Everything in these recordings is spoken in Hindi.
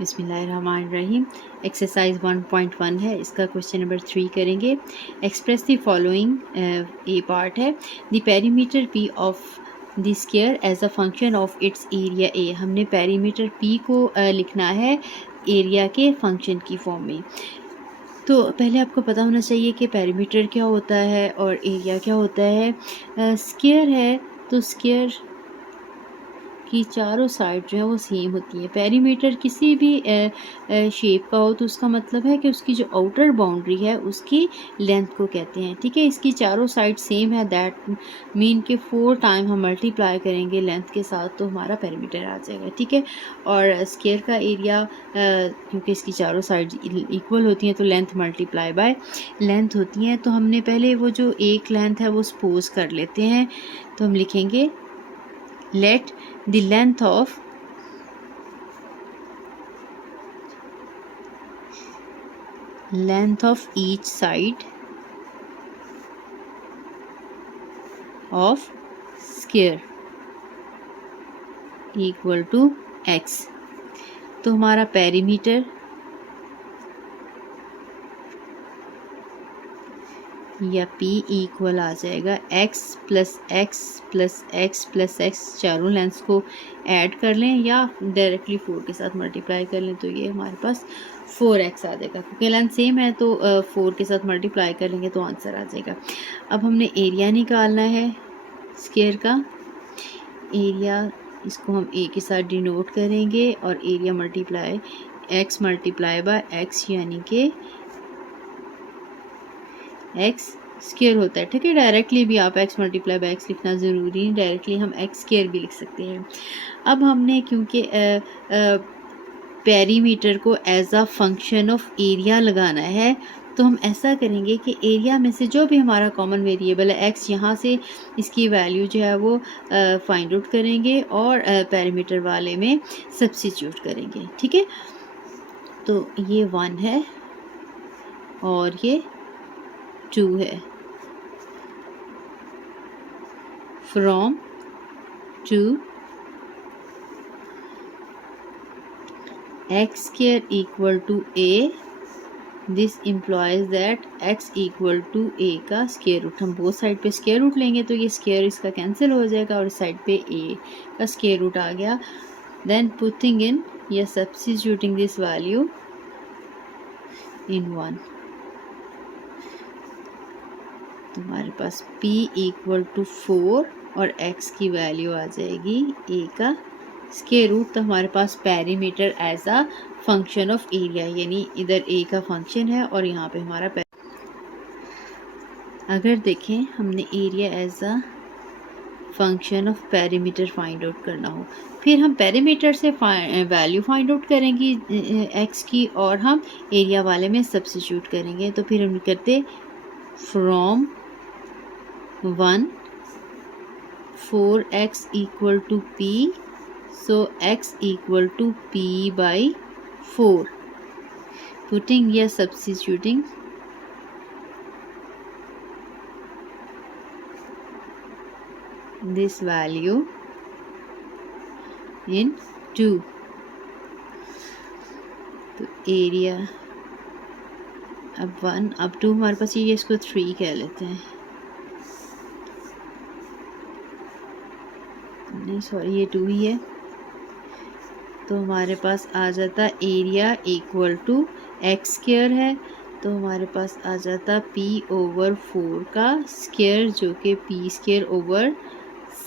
बिस्मिल्लाहिर्रहमानिर्रहीम। एक्सरसाइज 1.1 है, इसका क्वेश्चन नंबर 3 करेंगे। Express the following, a part है, the perimeter P of the square as a function of its area A. हमने पेरीमीटर पी को लिखना है एरिया के फंक्शन की फॉर्म में। तो पहले आपको पता होना चाहिए कि पेरीमीटर क्या होता है और एरिया क्या होता है। स्क्वायर है तो स्क्वायर की चारों साइड जो है वो सेम होती है। पेरीमीटर किसी भी शेप का हो तो उसका मतलब है कि उसकी जो आउटर बाउंड्री है उसकी लेंथ को कहते हैं। ठीक है, इसकी चारों साइड सेम है, दैट मीन के 4 टाइम हम मल्टीप्लाई करेंगे लेंथ के साथ तो हमारा पेरीमीटर आ जाएगा। ठीक है, और स्क्वायर का एरिया क्योंकि इसकी चारों साइड इक्वल होती हैं तो लेंथ मल्टीप्लाई बाय लेंथ होती हैं। तो हमने पहले वो जो एक लेंथ है वो सपोज कर लेते हैं, तो हम लिखेंगे let the length of each side of square equal to x। तो हमारा पेरीमीटर या P इक्वल आ जाएगा x plus x plus x plus x. चारों लेंथ्स को ऐड कर लें या डायरेक्टली 4 के साथ मल्टीप्लाई कर लें तो ये हमारे पास 4x आ जाएगा। क्योंकि लेंथ सेम है तो 4 के साथ मल्टीप्लाई कर लेंगे तो आंसर आ जाएगा। अब हमने एरिया निकालना है स्क्वायर का। एरिया इसको हम a के साथ डिनोट करेंगे और area multiply x multiply by x यानी कि एक्स स्क्वायर होता है। ठीक है, डायरेक्टली भी आप x मल्टीप्लाई बाय एक्स लिखना ज़रूरी नहीं, डायरेक्टली हम एक्स स्क्वायर भी लिख सकते हैं। अब हमने क्योंकि पेरीमीटर को as a function of area लगाना है तो हम ऐसा करेंगे कि एरिया में से जो भी हमारा कॉमन वेरिएबल है x, यहाँ से इसकी वैल्यू जो है वो फाइंड आउट करेंगे और पेरीमीटर वाले में सब्स्टिट्यूट करेंगे। ठीक है, तो ये 1 है और ये 2 है। From 2 x square equal to a, this implies that x equal to a का स्क्वायर रूट। हम बोथ साइड पे स्क्वायर रूट लेंगे तो ये स्क्वायर इसका कैंसिल हो जाएगा और इस साइड पे a का स्क्वायर रूट आ गया। देन पुटिंग इन या सब्स्टिट्यूटिंग दिस वैल्यू इन 1, तो हमारे पास p इक्वल टू 4 और x की वैल्यू आ जाएगी a का स्क्वायर रूट। तो हमारे पास perimeter as a function of area, यानी इधर a का फंक्शन है और यहाँ पे हमारा अगर देखें हमने area as a function of perimeter find out करना हो, फिर हम पेरीमीटर से वैल्यू फाइंड आउट करेंगे x की और हम एरिया वाले में सब्स्टिट्यूट करेंगे। तो फिर हम करते from 1 4x equal to p, so x equal to p by 4, putting या substituting this value in 2, तो एरिया अब 1 अब 2 हमारे पास ये इसको 3 कह लेते हैं, नहीं सॉरी ये 2 ही है। तो हमारे पास आ जाता area equal to x square है, तो हमारे पास आ जाता p ओवर 4 का स्क्वायर जो कि p स्क्वायर ओवर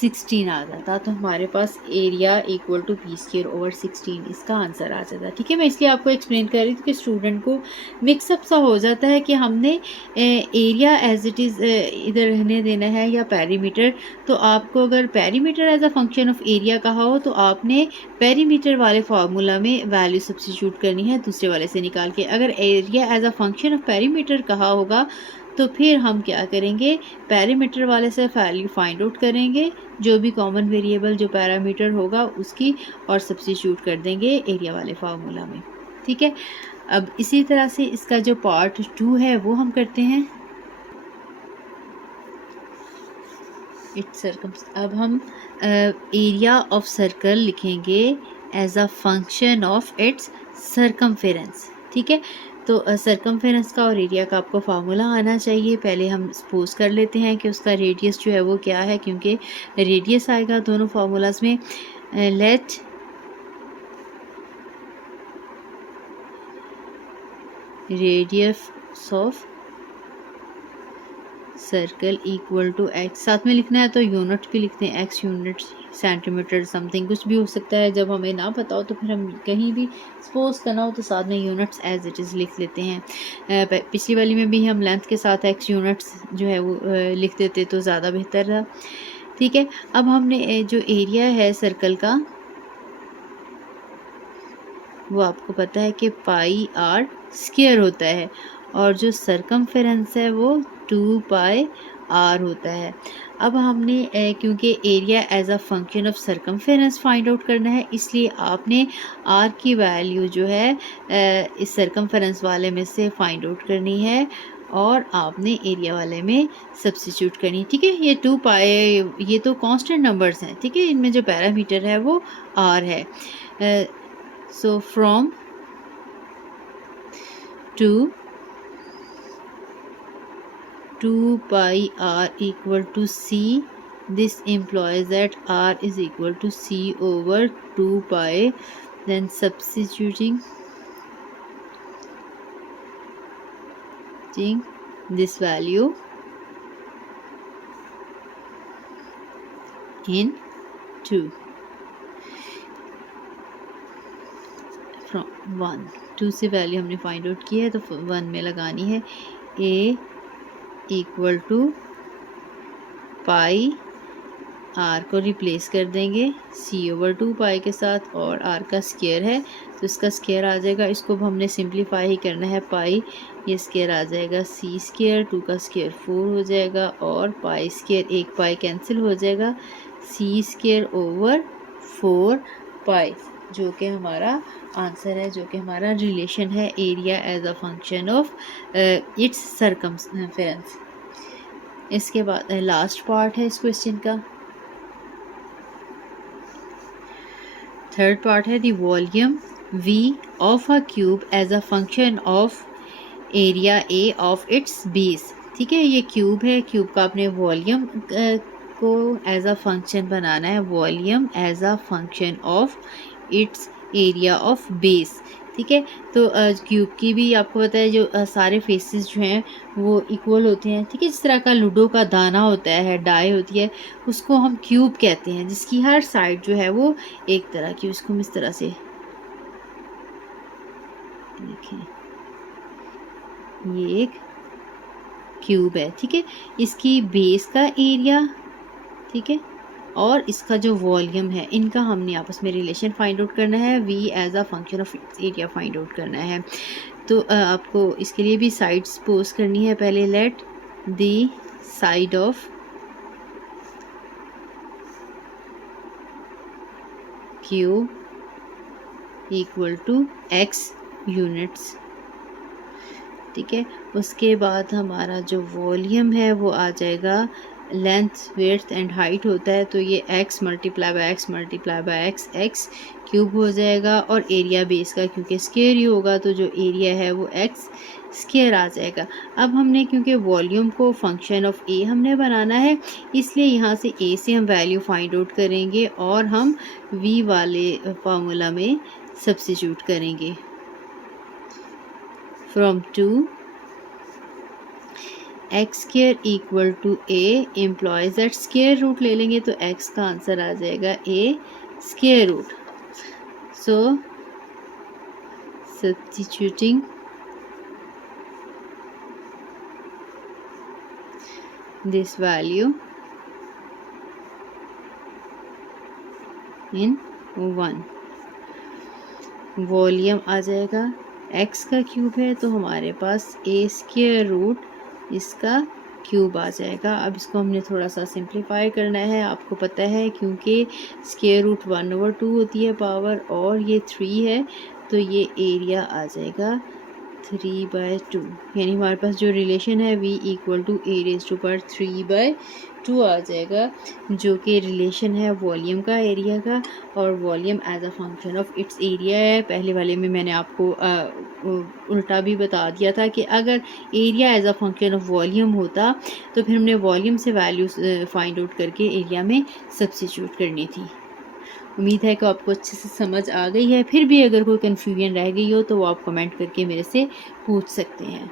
16 आ जाता। तो हमारे पास area equal to p square over 16 इसका आंसर आ जाता। ठीक है, मैं इसलिए आपको एक्सप्लेन कर रही थी कि स्टूडेंट को मिक्सअप सा हो जाता है कि हमने एरिया एज इट इज़ इधर रहने देना है या पेरीमीटर। तो आपको अगर perimeter as a function of area कहा हो तो आपने पेरीमीटर वाले फार्मूला में वैल्यू सब्स्टिट्यूट करनी है दूसरे वाले से निकाल के। अगर area as a function of perimeter कहा होगा तो फिर हम क्या करेंगे, पेरीमीटर वाले से वैल्यू फाइंड आउट करेंगे, जो भी कॉमन वेरिएबल जो पैरामीटर होगा उसकी, और सब्स्टिट्यूट कर देंगे एरिया वाले फार्मूला में। ठीक है, अब इसी तरह से इसका जो पार्ट 2 है वो हम करते हैं। अब हम एरिया ऑफ सर्कल लिखेंगे as a function of its circumference. ठीक है, तो सरकमफेरेंस का और एरिया का आपको फार्मूला आना चाहिए। पहले हम सपोज कर लेते हैं कि उसका रेडियस जो है वो क्या है, क्योंकि रेडियस आएगा दोनों फार्मूलाज में। Let radius of circle equal to x, साथ में लिखना है तो यूनिट भी लिखते हैं, एक्स यूनिट, सेंटीमीटर, समथिंग कुछ भी हो सकता है। जब हमें ना पता हो तो फिर हम कहीं भी सपोज करना हो तो साथ में यूनिट्स एज इट इज़ लिख लेते हैं। पिछली वाली में भी हम लेंथ के साथ एक्स यूनिट्स जो है वो लिख देते तो ज़्यादा बेहतर रहा। ठीक है, अब हमने जो एरिया है सर्कल का वो आपको पता है कि पाई आर स्क्वायर होता है, और जो सरकमफेरेंस है वो 2 पाई आर होता है। अब हमने क्योंकि area as a function of circumference find out करना है, इसलिए आपने आर की वैल्यू जो है इस सरकमफेरेंस वाले में से फाइंड आउट करनी है और आपने एरिया वाले में सब्स्टिट्यूट करनी। ठीक है, ये 2 पाई ये तो कांस्टेंट नंबर्स हैं। ठीक है, इनमें जो पैरामीटर है वो आर है। So from 2 pi r equal to c, this implies that r is equal to c over 2 pi. Then substituting this value in 2 from 1, 2 से वैल्यू हमने फाइंड आउट की है तो 1 में लगानी है। a equal to pi r को रिप्लेस कर देंगे c ओवर 2 पाई के साथ, और r का स्क्वायर है तो इसका स्क्वायर आ जाएगा। इसको हमने सिंप्लीफाई ही करना है, पाई ये स्क्वायर आ जाएगा c स्क्वायर, 2 का स्क्वायर 4 हो जाएगा, और पाई स्क्वायर एक पाई कैंसिल हो जाएगा, c स्क्वायर ओवर 4 पाई, जो कि हमारा आंसर है, जो कि हमारा रिलेशन है area as a function of its circumference. इसके बाद लास्ट पार्ट है इस क्वेश्चन का, थर्ड पार्ट है the volume v of a cube as a function of area a of its base. ठीक है, ये क्यूब है, क्यूब का आपने वॉल्यूम को एज अ फंक्शन बनाना है, volume as a function of its area of base. ठीक है, तो क्यूब की भी आपको पता है जो सारे फेसेस जो हैं वो इक्वल होते हैं। ठीक है, जिस तरह का लूडो का दाना होता है, डाई होती है, उसको हम क्यूब कहते हैं, जिसकी हर साइड जो है वो एक तरह की, उसको हम इस तरह से देखें, ये एक क्यूब है। ठीक है, इसकी बेस का एरिया, ठीक है, और इसका जो वॉल्यूम है, इनका हमने आपस में रिलेशन फाइंड आउट करना है, v as a function of area find out करना है। तो आपको इसके लिए भी साइड सपोज करनी है। पहले let the side of cube equal to x units. ठीक है, उसके बाद हमारा जो वॉल्यूम है वो आ जाएगा, लेंथ विड्थ एंड हाइट होता है तो ये x multiply by x multiply by x cube हो जाएगा, और एरिया बेस का क्योंकि स्क्वायर ही होगा तो जो एरिया है वो x स्क्वायर आ जाएगा। अब हमने क्योंकि वॉल्यूम को फंक्शन ऑफ a हमने बनाना है, इसलिए यहाँ से a से हम वैल्यू फाइंड आउट करेंगे और हम v वाले फार्मूला में सब्स्टिट्यूट करेंगे। From 2 x square equal to a implies that square root ले लेंगे तो x का आंसर आ जाएगा a square root. So substituting this value in 1, volume आ जाएगा, x का क्यूब है तो हमारे पास a स्क्वायर रूट इसका क्यूब आ जाएगा। अब इसको हमने थोड़ा सा सिंप्लीफाई करना है, आपको पता है क्योंकि स्क्वायर रूट 1/2 होती है पावर, और ये 3 है तो ये एरिया आ जाएगा 3/2, यानी हमारे पास जो रिलेशन है v equal to a raise to power 3/2 2 आ जाएगा, जो कि रिलेशन है वॉल्यूम का एरिया का, और volume as a function of its area है। पहले वाले में मैंने आपको उल्टा भी बता दिया था कि अगर area as a function of volume होता तो फिर हमने वॉल्यूम से वैल्यूज फाइंड आउट करके एरिया में सब्स्टिट्यूट करनी थी। उम्मीद है कि आपको अच्छे से समझ आ गई है। फिर भी अगर कोई कन्फ्यूजन रह गई हो तो वो आप कमेंट करके मेरे से पूछ सकते हैं।